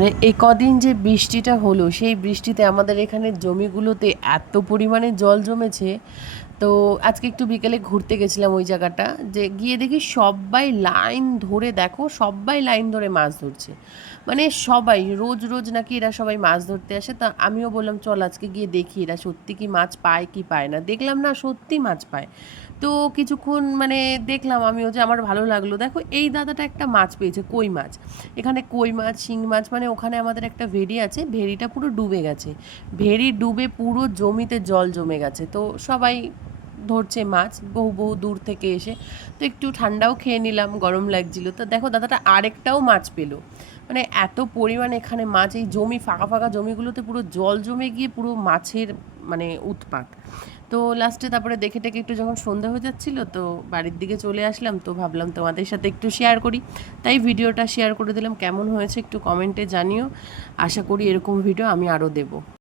মানে এই কদিন যে বৃষ্টিটা হলো সেই বৃষ্টিতে আমাদের এখানে জমিগুলোতে এত পরিমাণে জল জমেছে। তো আজকে একটু বিকেলে ঘুরতে গেছিলাম ওই জায়গাটা, যে গিয়ে দেখি সবাই লাইন ধরে, দেখো সবাই লাইন ধরে মাছ ধরছে। মানে সবাই রোজ রোজ নাকি এরা সবাই মাছ ধরতে আসে। তা আমিও বললাম চল আজকে গিয়ে দেখি এরা সত্যি কি মাছ পায় কি পায় না। দেখলাম না, সত্যি মাছ পায়। তো কিছুক্ষণ মানে দেখলাম আমিও, যে আমার ভালো লাগলো। দেখো এই দাদাটা একটা মাছ পেয়েছে, কই মাছ। এখানে কই মাছ, শিং মাছ, মানে ওখানে আমাদের একটা ভেড়ি আছে, ভেড়িটা পুরো ডুবে গেছে। ভেড়ি ডুবে পুরো জমিতে জল জমে গেছে। তো সবাই ধরছে মাছ বহু বহু দূর থেকে এসে। তো একটু ঠান্ডাও খেয়ে নিলাম, গরম লাগছিল। তো দেখো দাদাটা আরেকটাও মাছ পেলো। মানে এত পরিমাণে এখানে মাছ, এই জমি ফাঁকা ফাঁকা জমিগুলোতে পুরো জল জমে গিয়ে পুরো মাছের মানে উৎপাত। তো লাস্টে তারপরে দেখে টেকে একটু যখন সন্ধ্যা হয়ে যাচ্ছিলো, তো বাড়ির দিকে চলে আসলাম। তো ভাবলাম তোমাদের সাথে একটু শেয়ার করি, তাই ভিডিওটা শেয়ার করে দিলাম। কেমন হয়েছে একটু কমেন্টে জানিও। আশা করি এরকম ভিডিও আমি আরও দেবো।